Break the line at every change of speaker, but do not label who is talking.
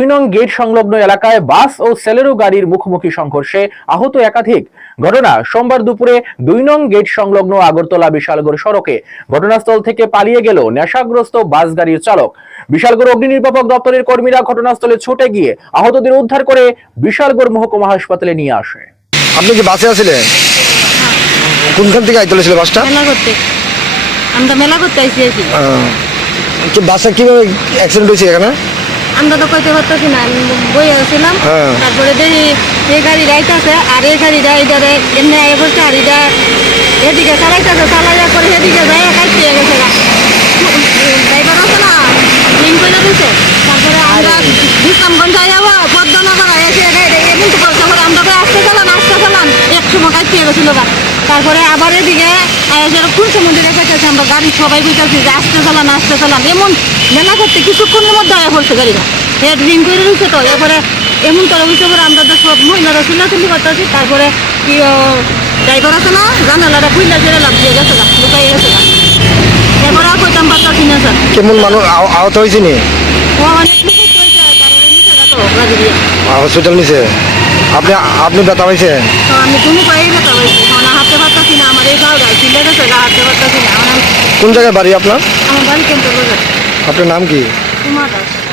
দুই নং গেট সংলগ্ন এলাকায় বাস ও সেলেরো গাড়ির মুখোমুখি সংঘর্ষে আহত একাধিক। ঘটনা সোমবার দুপুরে দুই নং গেট সংলগ্ন আগরতলা বিশালগড় সড়কে। ঘটনাস্থল থেকে পালিয়ে গেল নেশাগ্রস্ত বাস গাড়ির চালক। বিশালগড় অগ্নি নির্বাপক দপ্তরের কর্মীরা ঘটনাস্থলে ছুটে গিয়ে আহতদের উদ্ধার করে বিশালগড় মহকুমা হাসপাতালে নিয়ে আসে।
আপনি কি বাসে আছিলেন? কোনখান থেকে আইতে ছিল বাসটা?
মেলা করতে আমরা মেলা করতে
কি। বাসে কীভাবে অ্যাক্সিডেন্ট হয়েছে এখানে?
আমরা তো কইতে পারতেছি না বই আসছিলাম
হ্যাঁ।
তারপরে দেখি এই গাড়ি রাইতেছে আর এই গাড়িটা এইটারে এমনি আগে বলছে আর এটা এদিকে চালাইতেছে চালাইয়া করে এদিকে যায় কাটিয়ে গেছে ড্রাইভার আছে না লিঙ্ক করে দিছে। তারপরে আমরা বিশ্রামগঞ্জ যাব পদ্মনা করা এসে গাড়ি এমন তো করছে পরে আমরা আসতে চালান আসতে চালান এক সময় কাটিয়ে গেছিল তারপরে আবার এদিকে আমরা গাড়ি সবাই বুঝতেছি যে আসতে চালান আসতে চালান। এমন মেলা করতে কিছুক্ষণের মধ্যে আয়া পড়ছে গাড়িটা হেড রিং করে রয়েছে তো এরপরে এমন করে বুঝতে পারে আমরা তো সব মহিলারা চিল্লাচিল্লি করতেছি। তারপরে কি ড্রাইভার আছে না জানালাটা খুললে ছেড়ে লাভ দিয়ে গেছে গা লুকাই গেছে গা। এরপরে আর কইতাম পারতাছি না স্যার।
কেমন মানুষ আহত হয়েছে নি?
হয়েছে
হসপিটাল নিছে আপনি আপনি ব্যথা হয়েছে
তো আমি তুমি ব্যথা হয়েছি পারতাছি না আমার এই গাও গায়ে চিল্লে গেছে পারতাছি না।
কোন জায়গায় বাড়ি আপনার
আমার বাড়ি কেমন
আপনার নাম কি
তোমার দাস